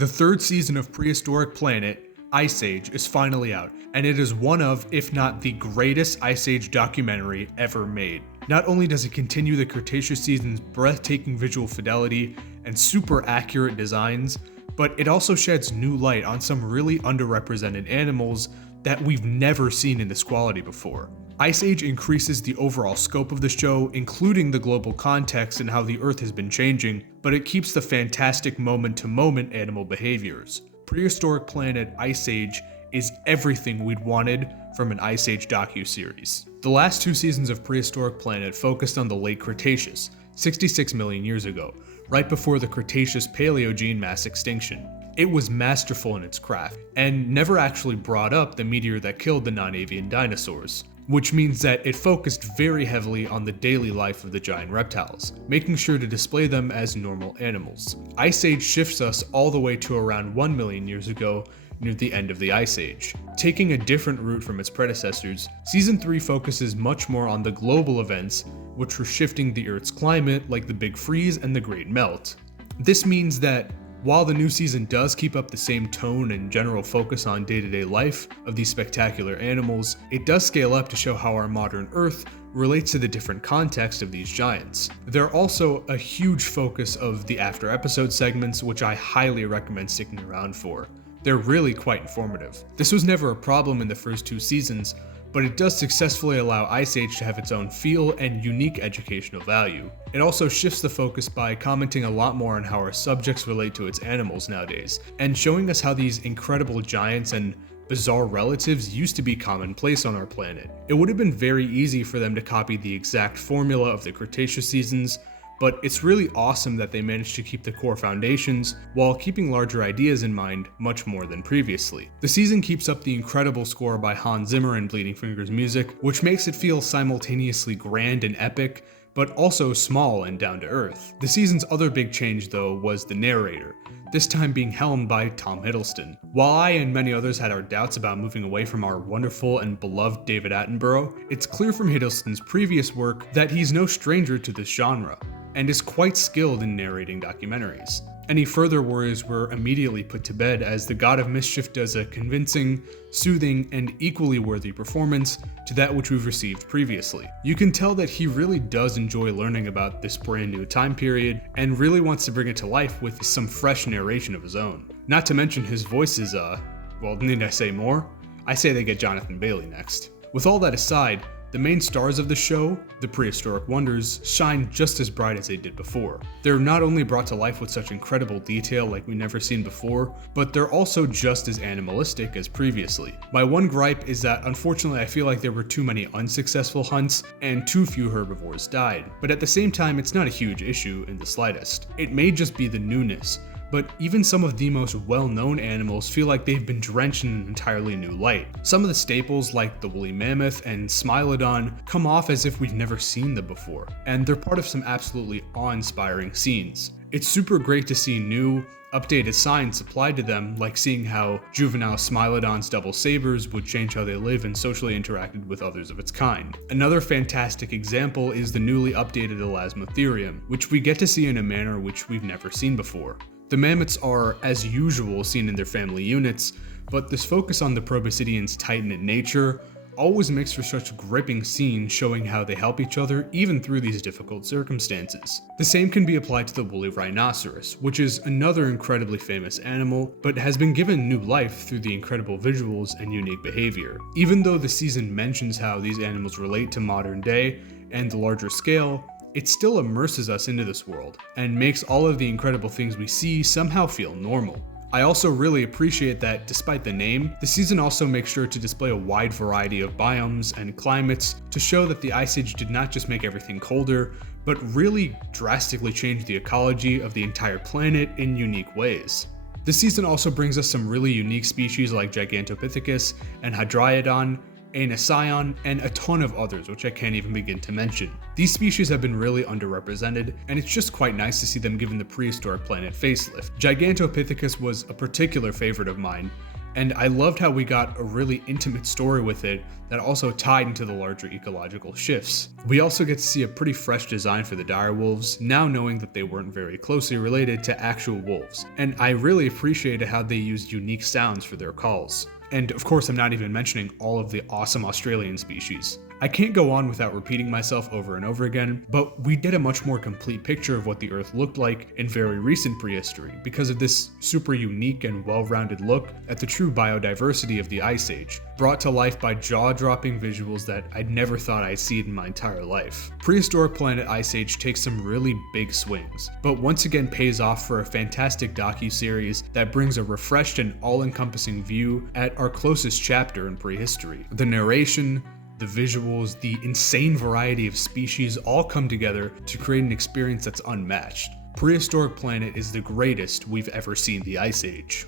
The third season of Prehistoric Planet, Ice Age, is finally out, and it is one of, if not the greatest Ice Age documentary ever made. Not only does it continue the Cretaceous season's breathtaking visual fidelity and super accurate designs, but it also sheds new light on some really underrepresented animals that we've never seen in this quality before. Ice Age increases the overall scope of the show, including the global context and how the Earth has been changing, but it keeps the fantastic moment-to-moment animal behaviors. Prehistoric Planet Ice Age is everything we'd wanted from an Ice Age docu-series. The last two seasons of Prehistoric Planet focused on the late Cretaceous, 66 million years ago, right before the Cretaceous-Paleogene mass extinction. It was masterful in its craft, and never actually brought up the meteor that killed the non-avian dinosaurs, which means that it focused very heavily on the daily life of the giant reptiles, making sure to display them as normal animals. Ice Age shifts us all the way to around 1 million years ago, near the end of the Ice Age. Taking a different route from its predecessors, Season 3 focuses much more on the global events which were shifting the Earth's climate, like the Big Freeze and the Great Melt. This means that while the new season does keep up the same tone and general focus on day-to-day life of these spectacular animals, it does scale up to show how our modern Earth relates to the different context of these giants. There are also a huge focus of the after episode segments, which I highly recommend sticking around for. They're really quite informative. This was never a problem in the first two seasons, but it does successfully allow Ice Age to have its own feel and unique educational value. It also shifts the focus by commenting a lot more on how our subjects relate to its animals nowadays, and showing us how these incredible giants and bizarre relatives used to be commonplace on our planet. It would have been very easy for them to copy the exact formula of the Cretaceous seasons, but it's really awesome that they managed to keep the core foundations while keeping larger ideas in mind much more than previously. The season keeps up the incredible score by Hans Zimmer and Bleeding Fingers music, which makes it feel simultaneously grand and epic, but also small and down to earth. The season's other big change though was the narrator, this time being helmed by Tom Hiddleston. While I and many others had our doubts about moving away from our wonderful and beloved David Attenborough, it's clear from Hiddleston's previous work that he's no stranger to this genre, and is quite skilled in narrating documentaries. Any further worries were immediately put to bed as the God of Mischief does a convincing, soothing, and equally worthy performance to that which we've received previously. You can tell that he really does enjoy learning about this brand new time period and really wants to bring it to life with some fresh narration of his own. Not to mention his voice is, well, need I say more? I say they get Jonathan Bailey next. With all that aside, the main stars of the show, the Prehistoric Wonders, shine just as bright as they did before. They're not only brought to life with such incredible detail like we've never seen before, but they're also just as animalistic as previously. My one gripe is that unfortunately I feel like there were too many unsuccessful hunts and too few herbivores died, but at the same time it's not a huge issue in the slightest. It may just be the newness, but even some of the most well-known animals feel like they've been drenched in an entirely new light. Some of the staples like the woolly mammoth and Smilodon come off as if we've never seen them before, and they're part of some absolutely awe-inspiring scenes. It's super great to see new, updated signs applied to them, like seeing how juvenile Smilodon's double sabers would change how they live and socially interacted with others of its kind. Another fantastic example is the newly updated Elasmotherium, which we get to see in a manner which we've never seen before. The mammoths are, as usual, seen in their family units, but this focus on the proboscideans' tight-knit nature always makes for such gripping scenes showing how they help each other even through these difficult circumstances. The same can be applied to the woolly rhinoceros, which is another incredibly famous animal, but has been given new life through the incredible visuals and unique behavior. Even though the season mentions how these animals relate to modern day and the larger scale, it still immerses us into this world, and makes all of the incredible things we see somehow feel normal. I also really appreciate that, despite the name, the season also makes sure to display a wide variety of biomes and climates to show that the Ice Age did not just make everything colder, but really drastically change the ecology of the entire planet in unique ways. The season also brings us some really unique species like Gigantopithecus and Hadriodon, Anacyon, and a ton of others which I can't even begin to mention. These species have been really underrepresented, and it's just quite nice to see them given the Prehistoric Planet facelift. Gigantopithecus was a particular favorite of mine, And I loved how we got a really intimate story with it that also tied into the larger ecological shifts. We also get to see a pretty fresh design for the direwolves, now knowing that they weren't very closely related to actual wolves. And I really appreciated how they used unique sounds for their calls. And of course, I'm not even mentioning all of the awesome Australian species. I can't go on without repeating myself over and over again, but we get a much more complete picture of what the Earth looked like in very recent prehistory because of this super unique and well-rounded look at the true biodiversity of the Ice Age, brought to life by jaw-dropping visuals that I'd never thought I'd see in my entire life. Prehistoric Planet Ice Age takes some really big swings, but once again pays off for a fantastic docu-series that brings a refreshed and all-encompassing view at our closest chapter in prehistory. The narration, the visuals, the insane variety of species all come together to create an experience that's unmatched. Prehistoric Planet is the greatest we've ever seen the Ice Age.